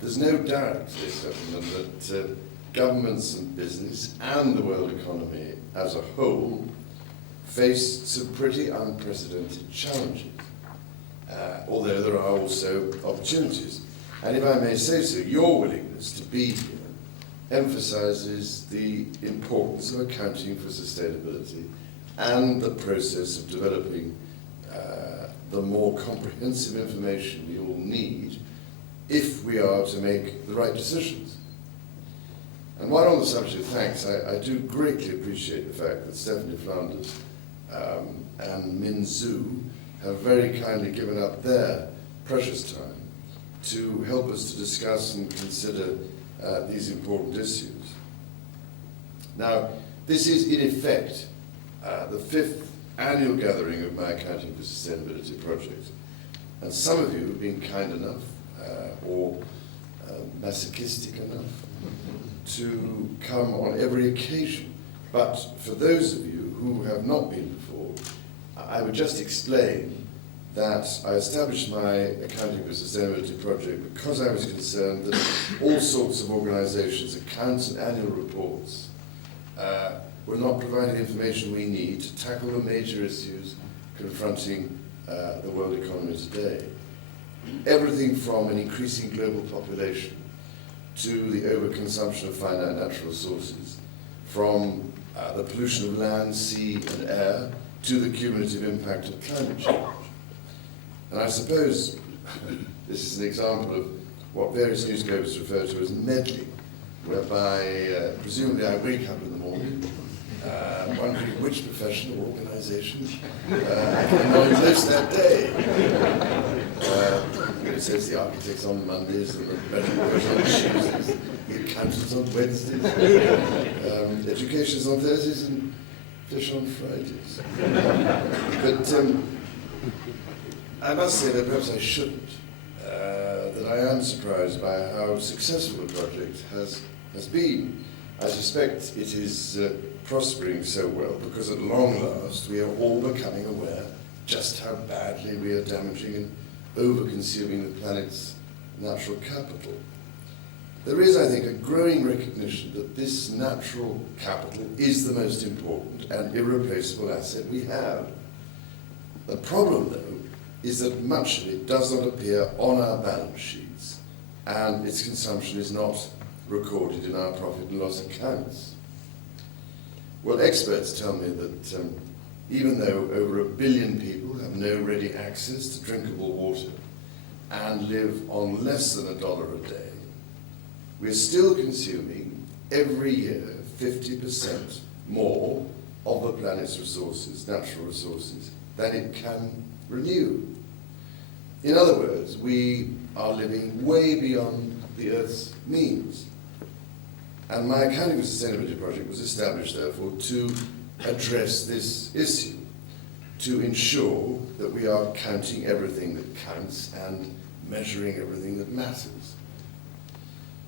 There's no doubt, ladies and gentlemen, that governments and business and the world economy as a whole face some pretty unprecedented challenges, although there are also opportunities. And if I may say so, your willingness to be here emphasizes the importance of accounting for sustainability and the process of developing the more comprehensive information we all need if we are to make the right decisions. And while on the subject of thanks, I do greatly appreciate the fact that Stephanie Flanders and Min Zhu have very kindly given up their precious time to help us to discuss and consider these important issues. Now, this is in effect the 5th annual gathering of my Accounting for Sustainability project, and some of you have been kind enough or masochistic enough to come on every occasion. But for those of you who have not been before, I would just explain that I established my Accounting for Sustainability project because I was concerned that all sorts of organizations, accounts and annual reports were not providing the information we need to tackle the major issues confronting the world economy today. Everything from an increasing global population to the overconsumption of finite natural resources, from the pollution of land, sea and air to the cumulative impact of climate change. And I suppose this is an example of what various newspapers refer to as meddling, whereby presumably I wake up in the morning wondering which profession or organisation I can acknowledge that day. It says the architects on Mondays and the medical on Tuesdays, the accountants on Wednesdays, education's on Thursdays and fish on Fridays. But I must say that perhaps I shouldn't, that I am surprised by how successful the project has been. I suspect it is prospering so well because at long last we are all becoming aware just how badly we are damaging and over-consuming the planet's natural capital. There is, I think, a growing recognition that this natural capital is the most important and irreplaceable asset we have. The problem, though, is that much of it does not appear on our balance sheets, and its consumption is not recorded in our profit and loss accounts. Well, experts tell me that even though over 1 billion people have no ready access to drinkable water and live on less than $1 a day, we're still consuming every year 50% more of the planet's resources, natural resources, than it can renew. In other words, we are living way beyond the Earth's means. And my Accounting for Sustainability project was established, therefore, to address this issue, to ensure that we are counting everything that counts and measuring everything that matters.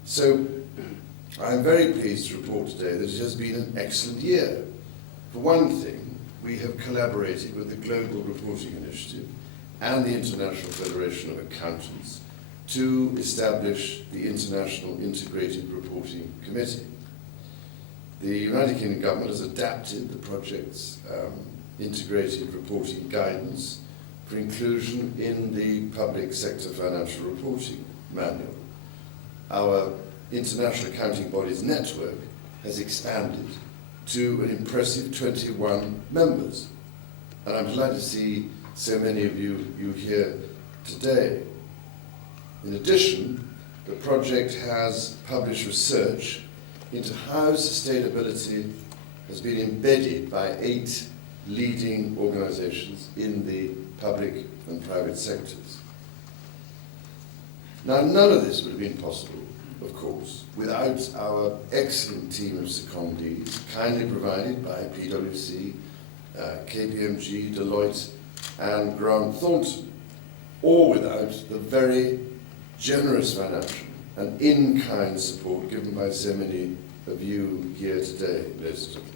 So, I'm very pleased to report today that it has been an excellent year. For one thing, we have collaborated with the Global Reporting Initiative and the International Federation of Accountants to establish the International Integrated Reporting Committee. The United Kingdom government has adapted the project's integrated reporting guidance for inclusion in the Public Sector Financial Reporting Manual. Our international accounting bodies network has expanded to an impressive 21 members, and I'm delighted to see so many of you here today. In addition, the project has published research into how sustainability has been embedded by 8 leading organizations in the public and private sectors. Now, none of this would have been possible, of course, without our excellent team of secondees, kindly provided by PwC, KPMG, Deloitte, and Grant Thornton, or without the very generous financial and in-kind support given by so many of you here today, ladies and gentlemen.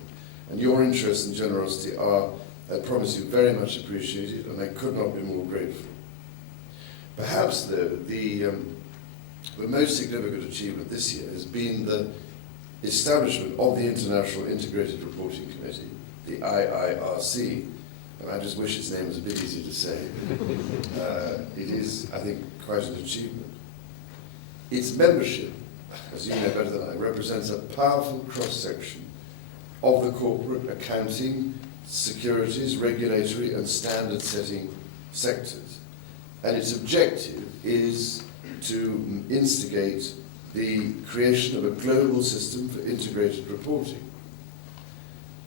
And your interest and generosity are, I promise you, very much appreciated, and I could not be more grateful. Perhaps, though, the the most significant achievement this year has been the establishment of the International Integrated Reporting Committee, the IIRC. And I just wish its name was a bit easier to say. It is, I think, quite an achievement. Its membership, as you know better than I, represents a powerful cross-section of the corporate, accounting, securities, regulatory and standard-setting sectors. And its objective is to instigate the creation of a global system for integrated reporting.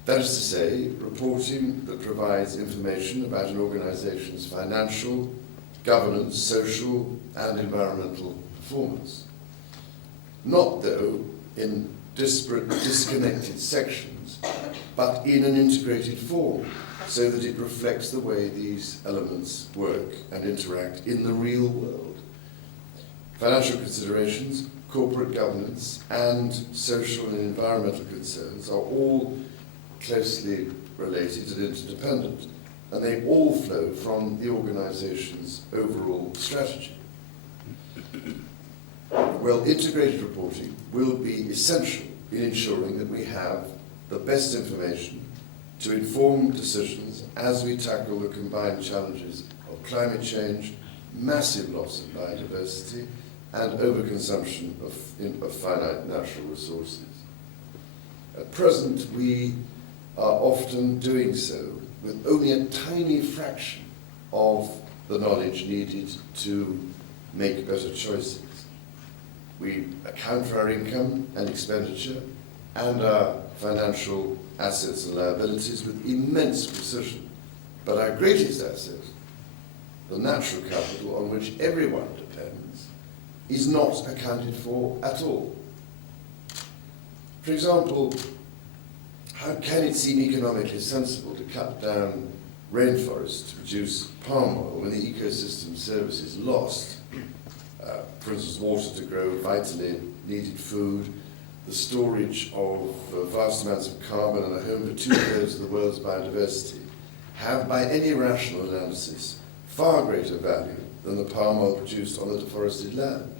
That is to say, reporting that provides information about an organization's financial, governance, social and environmental performance. Not, though, in disparate, disconnected sections, but in an integrated form, so that it reflects the way these elements work and interact in the real world. Financial considerations, corporate governance, and social and environmental concerns are all closely related and interdependent, and they all flow from the organization's overall strategy. Well, integrated reporting will be essential in ensuring that we have the best information to inform decisions as we tackle the combined challenges of climate change, massive loss of biodiversity, and overconsumption of finite natural resources. At present, we are often doing so with only a tiny fraction of the knowledge needed to make better choices. We account for our income and expenditure and our financial assets and liabilities with immense precision. But our greatest asset, the natural capital on which everyone depends, is not accounted for at all. For example, how can it seem economically sensible to cut down rainforests to produce palm oil when the ecosystem service is lost? For instance, water to grow vitally needed food, the storage of vast amounts of carbon and a home for 2/3 of the world's biodiversity have, by any rational analysis, far greater value than the palm oil produced on the deforested land.